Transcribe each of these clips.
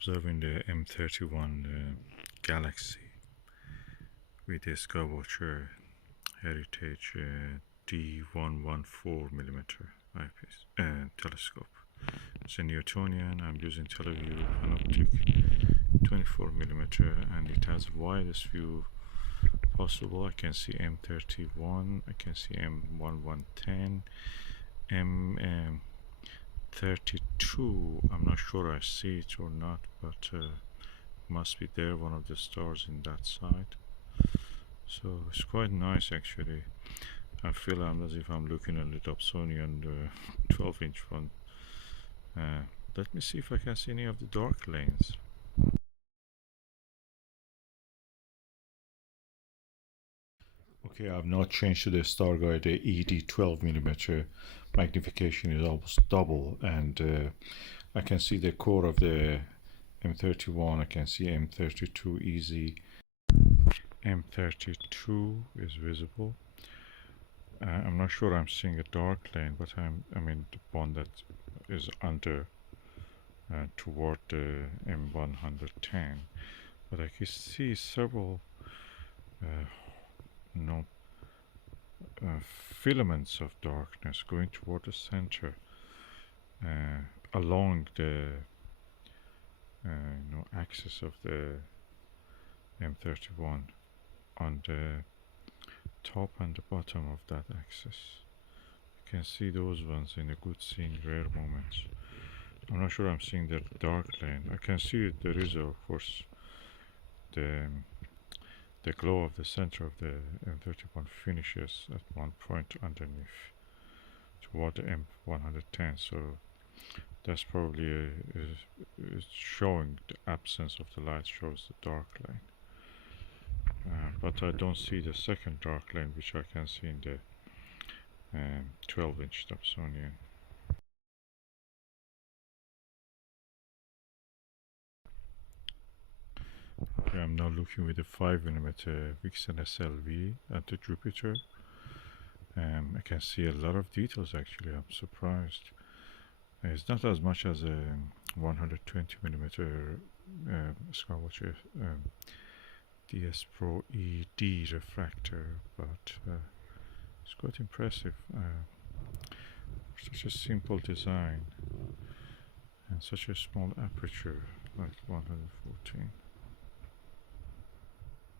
observing the M31 Galaxy with a Skywatcher Heritage D114mm eyepiece telescope. It's a Newtonian. I'm using Teleview Panoptic 24mm, and it has widest view possible. I can see M31, I can see M1110, M32. I'm not sure I see it or not, but must be there, one of the stars in that side. So it's quite nice actually. I feel as if I'm looking at the Dobsonian 12-inch one. Let me see if I can see any of the dark lanes. Okay, I've not changed to the Starguide. The ED 12mm magnification is almost double, and I can see the core of the M31. I can see M32 easy. M32 is visible. I'm not sure I'm seeing a dark lane, but I mean the one that is under toward the M110. But I can see several filaments of darkness going toward the center along the axis of the M31, on the top and the bottom of that axis. You can see those ones in a good scene, rare moments. I'm not sure I'm seeing the dark lane. I can see it. There is of course the glow of the center of the M31 finishes at one point underneath toward the M110, so that's probably is showing the absence of the light, shows the dark lane. But I don't see the second dark lane, which I can see in the 12-inch Dobsonian. Okay, I'm now looking with the 5mm Vixen SLV at the Jupiter. I can see a lot of details actually. I'm surprised. It's not as much as a 120mm Skywatcher DS Pro ED refractor, but it's quite impressive. Such a simple design and such a small aperture like 114.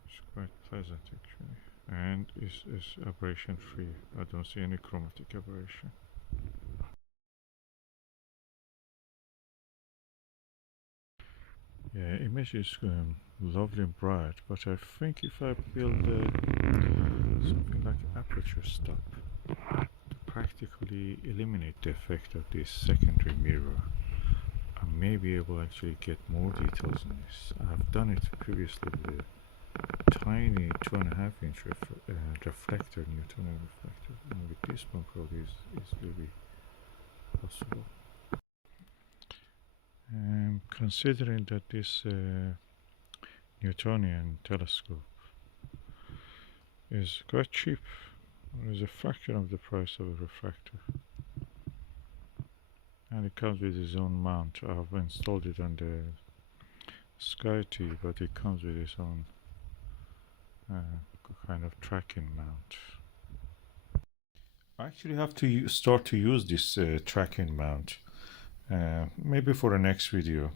It's quite pleasant actually, and is aberration free. I don't see any chromatic aberration. Yeah, image is lovely and bright, but I think if I build something like aperture stop to practically eliminate the effect of this secondary mirror, I may be able to actually get more details in this. I've done it previously with a tiny 2.5-inch reflector, Newtonian reflector, and with this one probably is really possible. Considering that this Newtonian telescope is quite cheap, it is a fraction of the price of a refractor, and it comes with its own mount. I've installed it on the SkyT, but it comes with its own kind of tracking mount. I actually have to start to use this tracking mount, maybe for the next video.